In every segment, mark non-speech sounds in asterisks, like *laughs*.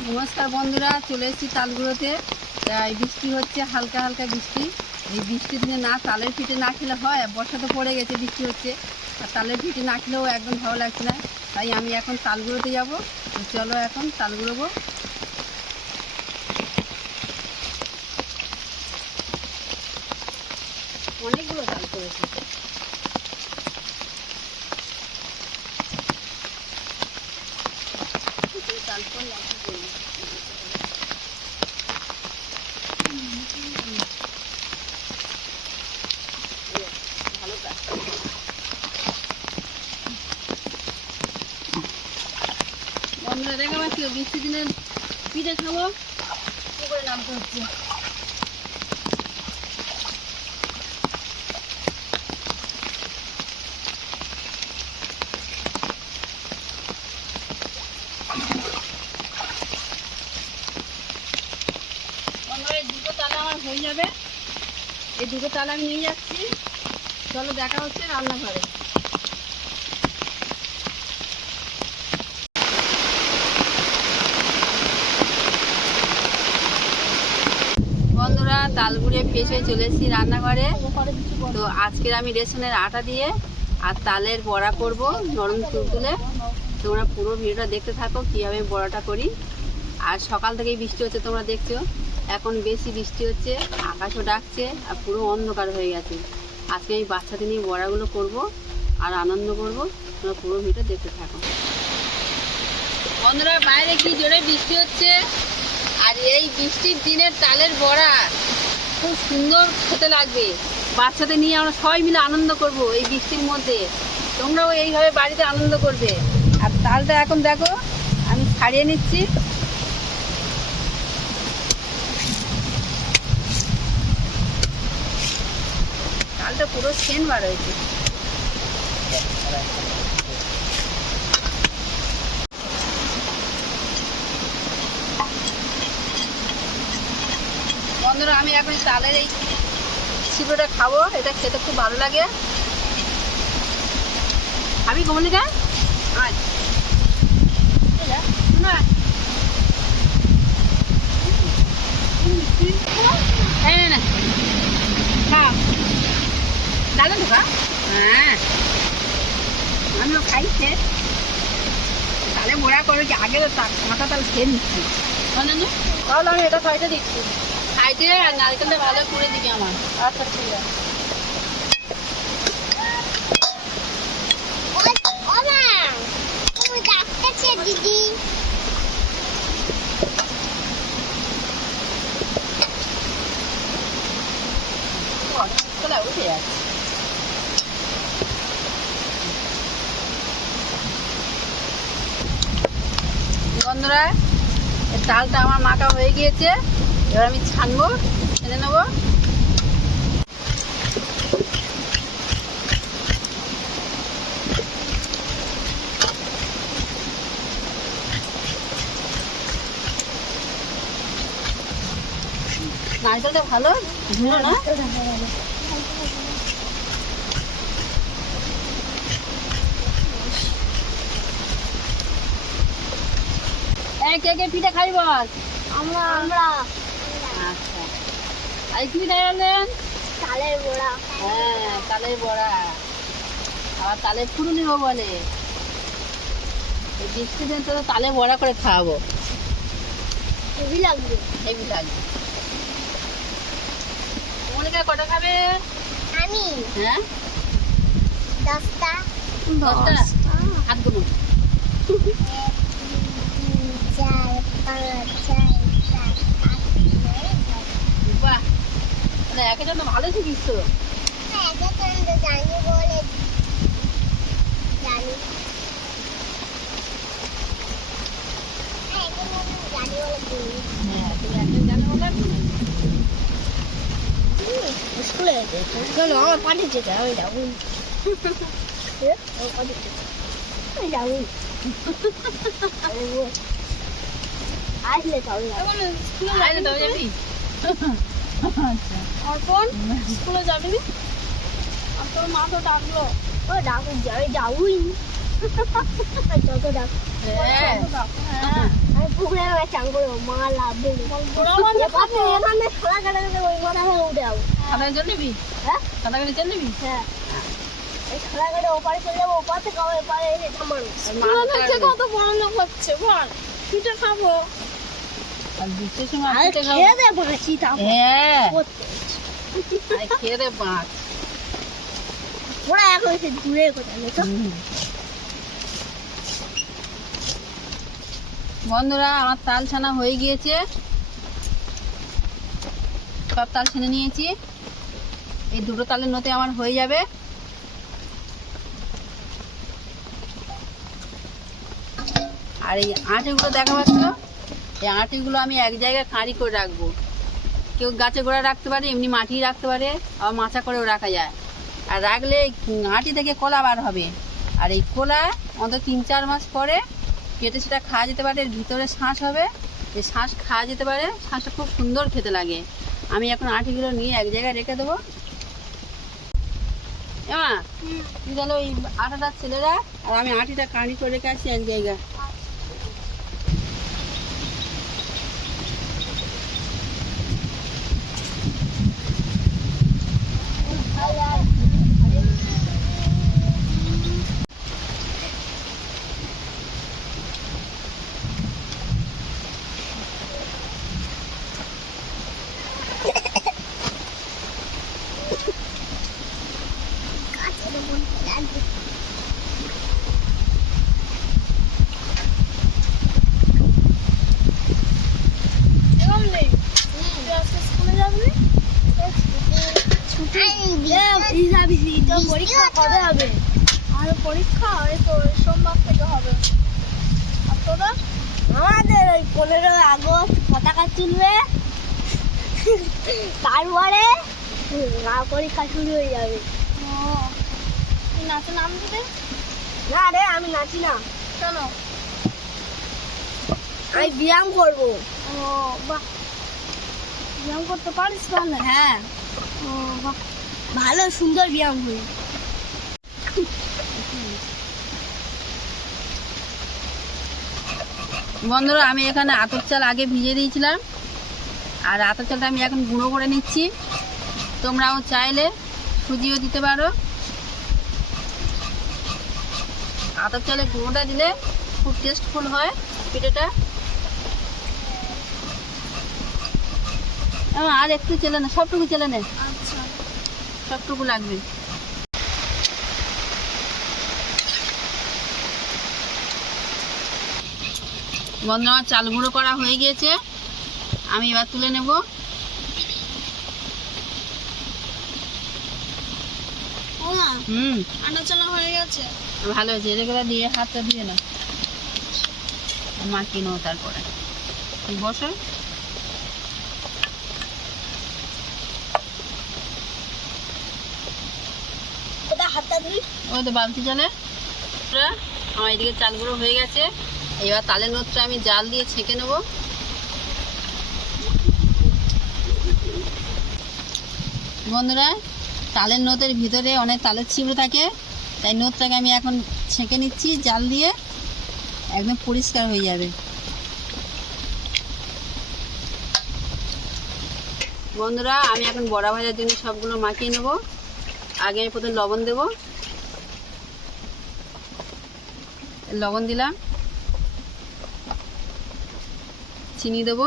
নমস্কার বন্ধুরা, চলে এসেছি তালগুলোতে। তাই বৃষ্টি হচ্ছে, হালকা হালকা বৃষ্টি। এই বৃষ্টির দিনে না তালের পিঠে না খেলে হয় বর্ষা তো পড়ে গেছে, বৃষ্টি হচ্ছে। আর তালের পিঠে না খেলেও একদম ভালো লাগছে না। তাই আমি এখন তালগুলোতে যাব। চলো এখন তালগুলোবো অনেকগুলো তাল করেছে তাল করলে আর কি করব? ভালো কাজ বন্ধুরা দেখে বৃষ্টির দিনে পিঠে খাব। কি করে নামতে হচ্ছে বন্ধুরা এই দুটো তালা আমার হয়ে যাবে এই দুটো তালা আমি নিয়ে যাচ্ছি। চলো দেখা হচ্ছে রান্নাঘরে। বন্ধুরা, তালগুড়ে ফেসে চলে এসেছি রান্নাঘরে। তো আজকের আমি রেশনের আটা দিয়ে আর তালের বড়া করব নরম তুলতুলে তোমরা পুরো ভিডিওটা দেখতে থাকো, কীভাবে বড়াটা করি। আর সকাল থেকেই বৃষ্টি হচ্ছে, তোমরা দেখছ। এখন বেশি বৃষ্টি হচ্ছে, আকাশও ডাকছে আর পুরো অন্ধকার হয়ে গেছে। আজকে আমি বাচ্চাদের নিয়ে বড়াগুলো করব আর আনন্দ করব, তোমরা পুরো ভিডিও দেখতে থাকো। বন্ধুরা, বাইরে কি জোরে বৃষ্টি হচ্ছে? আর এই বৃষ্টির দিনে তালের বড়া খুব সুন্দর খেতে লাগবে। বাচ্চাদের নিয়ে আমরা সবাই মিলে আনন্দ করব এই বৃষ্টির মধ্যে। তোমরাও এইভাবে বাড়িতে আনন্দ করবে। আর তালটা এখন দেখো, আমি ছাড়িয়ে নিচ্ছি। তালটা পুরো সেন বার হয়েছে। বন্ধুরা, আমি এখন চালের এই ছিপোটা খাব, এটা খেতে খুব ভালো লাগে। আমি কমলিকা আয় না এই নে, নে। খা দাদা তো খা হ্যাঁ আমিও খাইছে তাহলে মোড়া করে কি? আগে মাথা তাহলে খেয়ে নিচ্ছি। তাহলে আমি এটা খাইতে দিচ্ছি। খাইতে আর নারকেলটা ভালো করে দিবি আমার। আচ্ছা ঠিক আছে ওমা তুমি ডাকতেছে দিদি চলে উঠে যাচ্ছে বন্ধুরা চালটা আমার মাখা হয়ে গিয়েছে। এবার আমি ছানবো ছেনে নেব। নারকেলটা ভালো? না? কে কে পিঠে খাই বল আমরা। আমরা। আচ্ছা। আর কি পিঠে আনলেন? তালের বড়া। হ্যাঁ তালের বড়া। আবার তালের ফুরুনিও বলে। এই বৃষ্টির দিন তো তালে বড়া করে খাওয়াবো। হেভি লাগবে। হেভি লাগবে। মনিকা কটা খাবে? আমি। হ্যাঁ? দশটা। দশটা? হাতগুলো চার পাঁচ ছয় সাত আট নয় দশ বাহ তাহলে একে জন্য ভালো শিখিস তো হ্যাঁ এটা তো আমি জানি বলে জানি হ্যাঁ এটা তো আমি জানি বলে বলি হ্যাঁ তুমি একজন জানো বলে স্কুলে চলো আমার পাঠিয়ে যেতে আমি যাব আমি যাব আসলে তবে আরে তো যাবি আচ্ছা অর্পণ স্কুলে যাবি আর তোর মা তো ডাকলো। ও ডাকু যাবে যাবই। যত ডাক। হ্যাঁ। হ্যাঁ। পুকুরে চান করব মা লাভ দেবে এখানে এখানে সারা কাটা কাটা ওই মাথা হয়ে উঠে যাব। সাঁতার জল নিবি? হ্যাঁ? সাঁতার কাটে নিবি? হ্যাঁ। চলে। কত বড় লোক হচ্ছে বল। পিঠে খাব? ওরা এখন সে দূরে কোথায়। বন্ধুরা আমার তাল ছানা হয়ে গিয়েছে। সব তাল ছেনে নিয়েছি। এই দুটো তালের নতে আমার হয়ে যাবে। আর এই আঁটিগুলো দেখা পাচ্ছ? এই আঁটিগুলো আমি এক জায়গায় কাঁড়ি করে রাখব। কেউ গাছে গোড়া রাখতে পারে এমনি মাটি রাখতে পারে আবার মাছা করেও রাখা যায়। আর রাখলে আঁটি থেকে কলা বার হবে। আর এই কলা অন্তত তিন চার মাস পরে কেটে সেটা খাওয়া যেতে পারে ভিতরে শ্বাস হবে। এই শ্বাস খাওয়া যেতে পারে শ্বাসটা খুব সুন্দর খেতে লাগে। আমি এখন আঁটিগুলো নিয়ে এক জায়গায় রেখে দেবো। এমা তুই তাহলে ওই আটাটা ছেলেরা আর আমি আটিটা কাঁড়ি করে রেখে আসি এক জায়গায় এরকম নেই তুই আজকে স্কুলে যাবি ছুটি হিসাবি তো পরীক্ষা কবে হবে? আর পরীক্ষা? তো সোমবার থেকে হবে। আর তোরা? আমাদের ওই পনেরো আগস্ট পতাকা তুলবে। তারপরে পরীক্ষা শুরু হয়ে যাবে। নাচে নাম দিবি? না রে আমি নাচি না। কেন? আমি ব্যায়াম করব। ও বাহ। ব্যায়াম করতে পারিস তাহলে? হ্যাঁ। ও বাহ। ভালো সুন্দর ব্যায়াম করি বন্ধুরা আমি এখানে আতর চাল আগে ভিজে দিয়েছিলাম আর আতর চালটা আমি এখন গুঁড়ো করে নিচ্ছি। তোমরাও চাইলে সুজিও দিতে পারো। আতর চালে গুঁড়োটা দিলে খুব টেস্টফুল হয় পিঠেটা। আর একটু চেলে না সবটুকু চেলে নে। আচ্ছা। সবটুকু লাগবে। বন্ধু আমার চাল গুঁড়ো করা হয়ে গিয়েছে। আমি এবার তুলে নেব। হুম। হয়ে গেছে। ভালো হয়েছে এগুলো দিয়ে হাতটা দিয়ে না মাখিয়ে নেব তারপরে। বসো। বালতি জলে। আমার এদিকে চাল গুঁড়ো হয়ে গেছে। এবার তালের নোটটা আমি জাল দিয়ে ছেঁকে নেব। বন্ধুরা, তালের নোতের ভিতরে অনেক তালের ছিবড়ে থাকে। তাই নোটটাকে আমি এখন ছেঁকে নিচ্ছি জাল দিয়ে। একদম পরিষ্কার হয়ে যাবে। বন্ধুরা, আমি এখন বড়া ভাজার জন্য সবগুলো মাখিয়ে নেব। আগে আমি প্রথমে লবণ দেব। লবণ দিলাম। চিনি দেবো।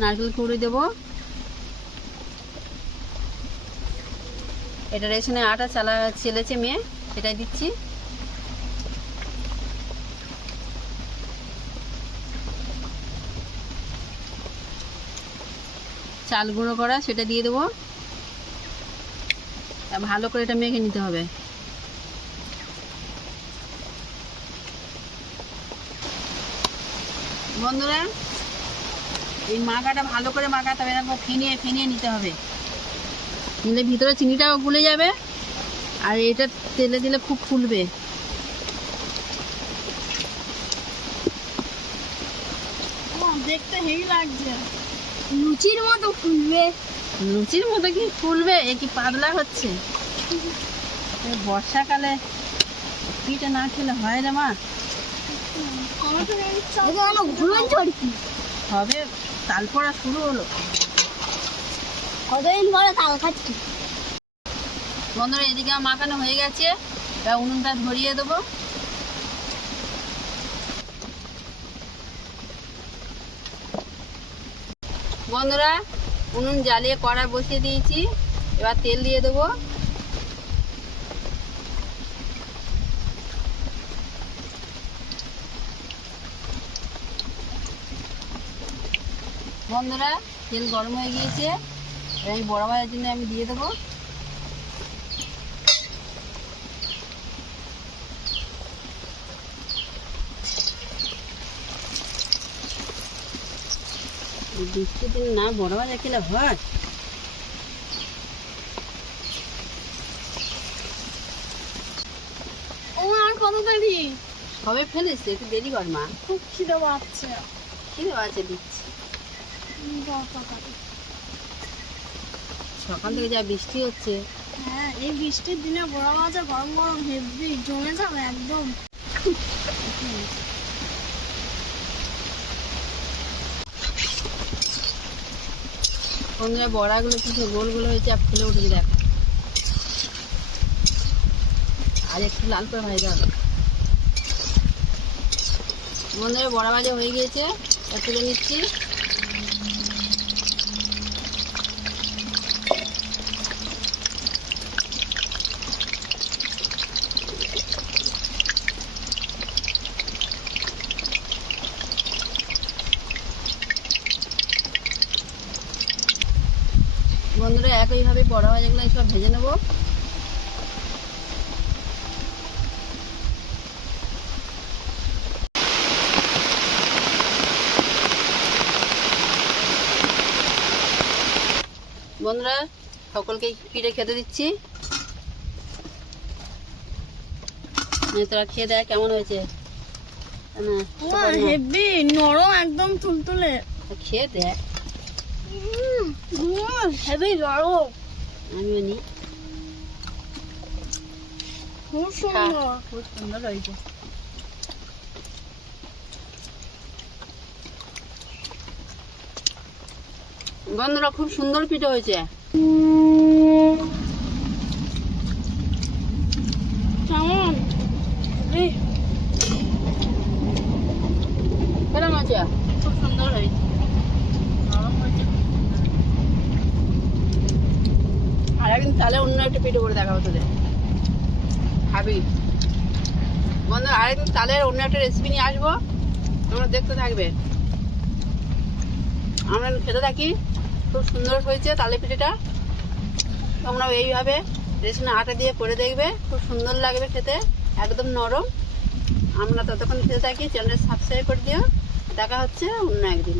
নারকেল কুড়ি দেবো। এটা রেশনে আটা চালা চেলেছে মেয়ে, সেটাই দিচ্ছি। চাল গুঁড়ো করা, সেটা দিয়ে দেবো। ভালো করে এটা মেখে নিতে হবে। বন্ধুরা, এই মাখাটা ভালো করে মাখাতে হবে, এরকম ফেনিয়ে ফেনিয়ে নিতে হবে। নিলে ভিতরে চিনিটাও গুলে যাবে, আর এটা তেলে দিলে খুব ফুলবে। দেখতে হেই লাগছে। লুচির মতো ফুলবে। লুচির মতো কি ফুলবে? এ কি পাতলা হচ্ছে? বর্ষাকালে পিঠে না খেলে হয় রে মা। হবে তাল পড়া শুরু হলো। কতদিন পরে তাল খাচ্ছি? বন্ধুরা এদিকে মাখানো হয়ে গেছে। এবার উনুনটা ধরিয়ে দেবো। বন্ধুরা, উনুন জ্বালিয়ে কড়া বসিয়ে দিয়েছি। এবার তেল দিয়ে দেবো। বন্ধুরা, তেল গরম হয়ে গিয়েছে। এবার এই বড় ভাজার জন্য আমি দিয়ে দেবো। দিন না বড় হয়। ও আর কত দেরি সবে ফেলেছে একটু দেরি কর মা। খুব খিদে পাচ্ছে। খিদে আছে দিচ্ছি। সকাল থেকে যা বৃষ্টি হচ্ছে। হ্যাঁ এই বৃষ্টির দিনে বড়া ভাজা গরম গরম হেভি জমে যাবে একদম। *laughs* বন্ধুরা বড়াগুলো কিছু গোল হয়েছে আর ফুলে উঠেছে, দেখ। আর একটু লাল করে ভাজতে হবে। বন্ধুরা বড়া ভাজা হয়ে গিয়েছে তুলে নিচ্ছি। বন্ধুরা একইভাবে বড়া ভাজাগুলো সব ভেজে নেব। বন্ধুরা সকলকে পিঠে খেতে দিচ্ছি। তোরা খেয়ে দেখ কেমন হয়েছে? হেভি নরম একদম তুলতুলে। খেয়ে দেখ। হেভি নরম আমিও নি খুব সুন্দর। খুব সুন্দর হয়েছে। বন্ধুরা খুব সুন্দর পিঠে হয়েছে কেমন এই, কেমন আছে খুব সুন্দর হয়েছে নরম হয়েছে আর একদিন তাহলে অন্য একটা পিঠে করে দেখাবো তোদের। খাবি। বন্ধু, আরেকদিন তাহলে অন্য একটা রেসিপি নিয়ে আসব। তোমরা দেখতে থাকবে। আমরা খেতে থাকি। খুব সুন্দর হয়েছে তালে পিঠেটা। তোমরা এইভাবে রেশনে আটা দিয়ে করে দেখবে। খুব সুন্দর লাগবে খেতে। একদম নরম। আমরা ততক্ষণ খেতে থাকি। চ্যানেল সাবস্ক্রাইব করে দিও। দেখা হচ্ছে অন্য একদিন।